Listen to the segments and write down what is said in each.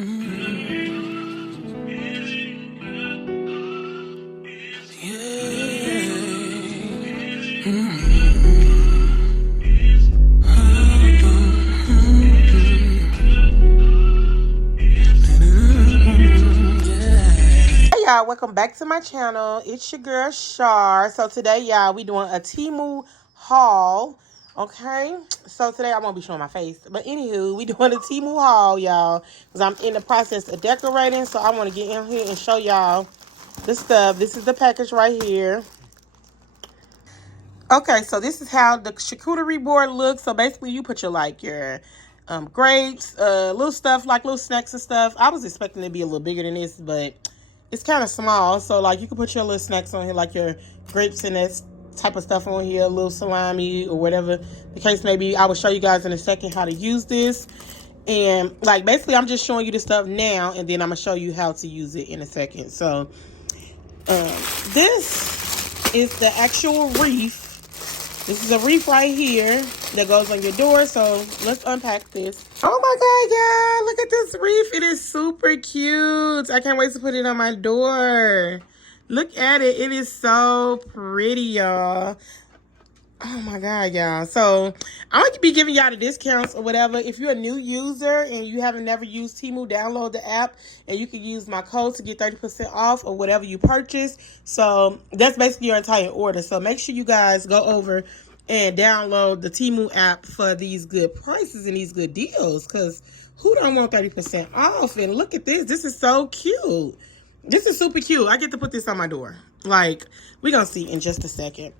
Y'all, welcome back to my channel. It's your girl Shar. So today, y'all, we doing a TEMU haul. Okay, so today I won't be showing my face, but anywho, we doing a TEMU haul, y'all, because I'm in the process of decorating. So I want to get in here and show y'all the stuff. This is the package right here. Okay, so this is how the charcuterie board looks. So basically, you put your your grapes, little stuff like little snacks and stuff. I was expecting it to be a little bigger than this, but it's kind of small. So like you can put your little snacks on here, like your grapes and that type of stuff on here, a little salami or whatever the case may be. I will show you guys in a second how to use this. And like basically I'm just showing you the stuff now, and then I'm gonna show you how to use it in a second. So this is the actual wreath. This is a wreath right here that goes on your door. So let's unpack this. Oh my God, y'all. Look at this wreath. It is super cute. I can't wait to put it on my door. Look at it. It is so pretty, y'all. Oh my God, y'all. So I'm going to be giving y'all the discounts or whatever. If you're a new user and you haven't never used TEMU, download the app and you can use my code to get 30% off or whatever you purchase. So that's basically your entire order. So make sure you guys go over and download the TEMU app for these good prices and these good deals, because who don't want 30% off? And look at this. This is so cute. This is super cute. I get to put this on my door. Like, we're going to see in just a second.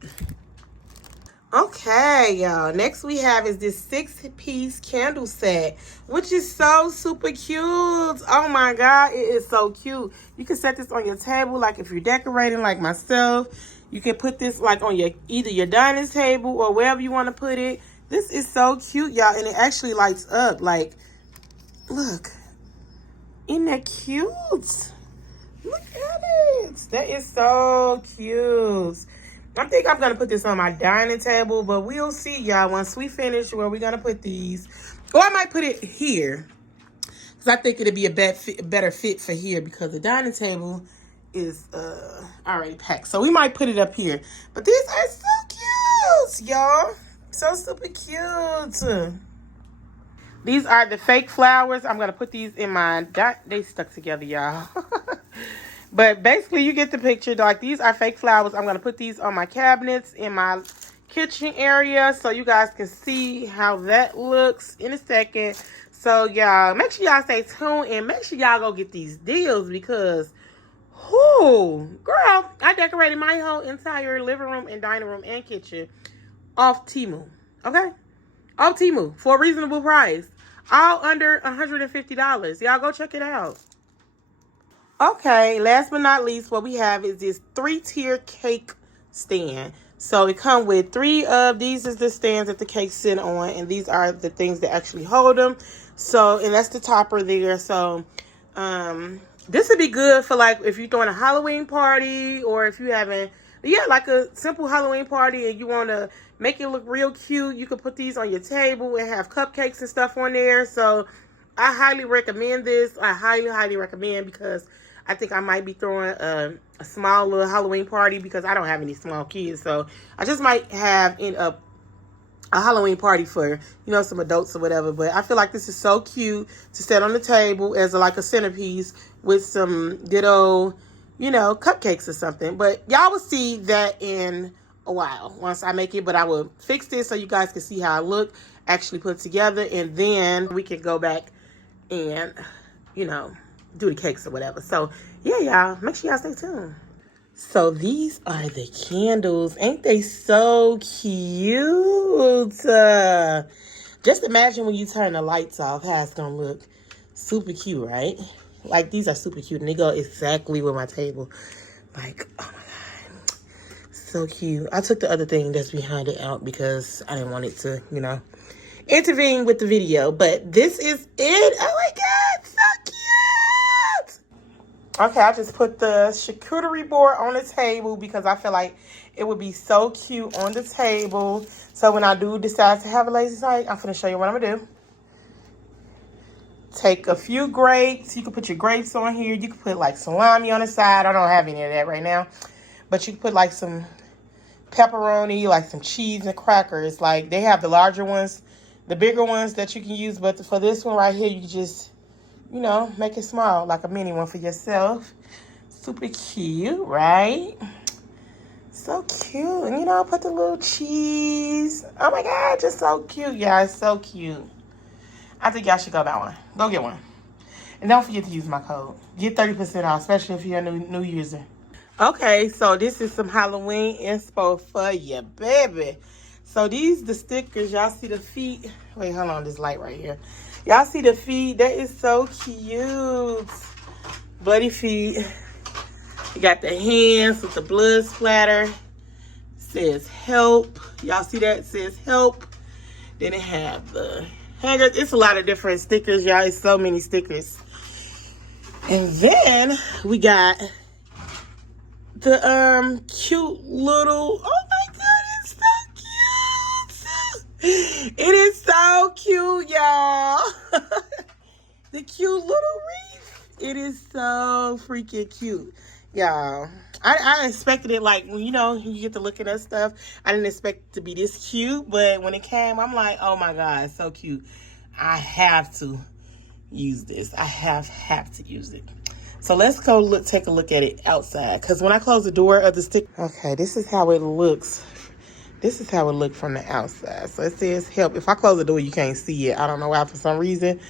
Okay, y'all. Next we have is this 6-piece candle set, which is so super cute. Oh my God, it is so cute. You can set this on your table, like if you're decorating like myself. You can put this like on your either your dining table or wherever you want to put it. This is so cute, y'all, and it actually lights up. Like, look. Isn't that cute? Look at it. That is so cute. I think I'm going to put this on my dining table, but we'll see, y'all, once we finish where we're going to put these. Or I might put it here, because I think it'll be a better fit for here, because the dining table is already packed. So we might put it up here. But these are so cute, y'all. So super cute. These are the fake flowers. I'm going to put these in my... They stuck together, y'all. But basically, you get the picture. Like, these are fake flowers. I'm going to put these on my cabinets in my kitchen area so you guys can see how that looks in a second. So, y'all, make sure y'all stay tuned and make sure y'all go get these deals, because, girl, I decorated my whole entire living room and dining room and kitchen off TEMU, okay? Off TEMU for a reasonable price. All under $150. Y'all go check it out. Okay, last but not least, what we have is this 3-tier cake stand. So it comes with 3 of these is the stands that the cakes sit on, and these are the things that actually hold them. So, and that's the topper there. So, this would be good for like if you're throwing a Halloween party, or if you're having, like a simple Halloween party and you want to make it look real cute. You can put these on your table and have cupcakes and stuff on there. So I highly recommend this. I highly recommend, because I think I might be throwing a small little Halloween party, because I don't have any small kids. So I just might have a Halloween party for, some adults or whatever. But I feel like this is so cute to set on the table as like a centerpiece with some good old, cupcakes or something. But y'all will see that in a while once I make it. But I will fix this so you guys can see how I look actually put together. And then we can go back and, do the cakes or whatever. So yeah, y'all, make sure y'all stay tuned. So these are the candles. Ain't they so cute? Just imagine when you turn the lights off how it's gonna look. Super cute, right? Like, these are super cute, and they go exactly with my table. Like, oh my God, so cute. I took the other thing that's behind it out because I didn't want it to, intervene with the video. But this is it. Oh my God, so cute. Okay, I just put the charcuterie board on the table because I feel like it would be so cute on the table. So when I do decide to have a lazy night, I'm going to show you what I'm going to do. Take a few grapes. You can put your grapes on here. You can put like salami on the side. I don't have any of that right now. But you can put like some pepperoni, like some cheese and crackers. Like they have the larger ones, the bigger ones that you can use. But for this one right here, you can just, you know, make it small, like a mini one for yourself. Super cute, right? So cute. And, you know, put the little cheese. Oh, my God. Just so cute, y'all. It's so cute. I think y'all should go buy one. Go get one. And don't forget to use my code. Get 30% off, especially if you're a new user. Okay, so this is some Halloween inspo for you, baby. So these the stickers. Y'all see the feet? Wait, hold on. This light right here. Y'all see the feet? That is so cute. Bloody feet. You got the hands with the blood splatter. It says help. Y'all see that? It says help. Then it have the hangers. It's a lot of different stickers, y'all. It's so many stickers. And then we got the cute little, oh my God, it's so cute. It is so cute, y'all. The cute little wreath. It is so freaking cute. Y'all, I expected it, like, you know, you get to look at that stuff. I didn't expect it to be this cute, but when it came, I'm like, oh my God, it's so cute. I have to use this. I have to use it. So let's go take a look at it outside. Because when I close the door of the stick, okay, this is how it looks. This is how it looks from the outside. So it says help. If I close the door, you can't see it. I don't know why, for some reason.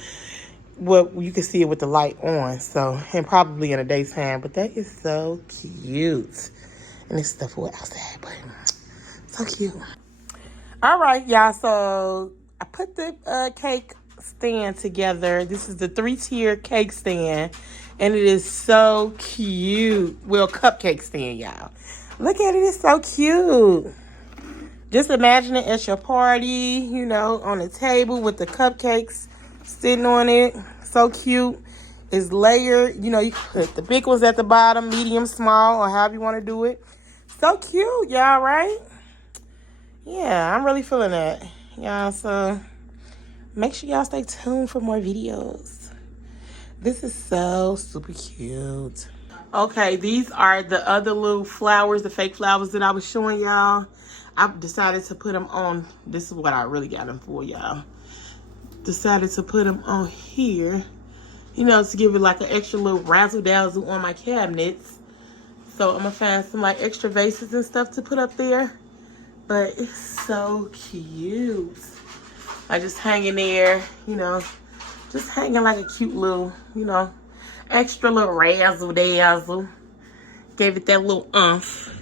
Well, you can see it with the light on, so, and probably in the daytime, but that is so cute. And this stuff will outside, but so cute. All right, y'all, so I put the cake stand together. This is the 3-tier cake stand, and it is so cute. Well, cupcake stand, y'all. Look at it, it's so cute. Just imagine it at your party, you know, on the table with the cupcakes sitting on it. So cute. It's layered. You know, you put the big ones at the bottom, medium, small, or however you want to do it. So cute, y'all, right? Yeah, I'm really feeling that. Y'all, so make sure y'all stay tuned for more videos. This is so super cute. Okay, these are the other little flowers, the fake flowers that I was showing y'all. I've decided to put them on. This is what I really got them for, y'all. Decided to put them on here, you know, to give it like an extra little razzle dazzle on my cabinets. So I'm gonna find some like extra vases and stuff to put up there. But it's so cute. I just hanging there, you know, just hanging like a cute little, you know, extra little razzle dazzle. Gave it that little umph.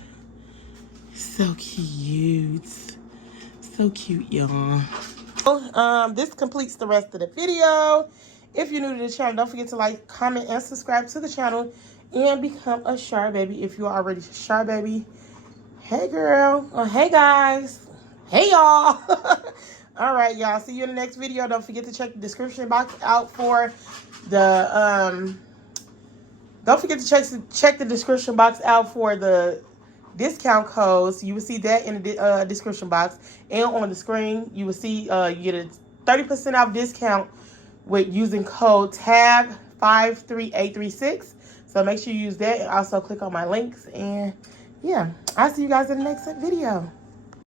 So cute. So cute, y'all. This completes the rest of the video. If you're new to the channel, don't forget to like, comment, and subscribe to the channel and become a Shar baby if you're already a Shar baby. Hey girl, or hey guys, hey y'all. All right, y'all, see you in the next video. Don't forget to check the description box out for the don't forget to check the description box out for the discount codes. You will see that in the description box, and on the screen you will see you get a 30% off discount with using code TAB53836. So make sure you use that, and also click on my links. And yeah, I'll see you guys in the next video.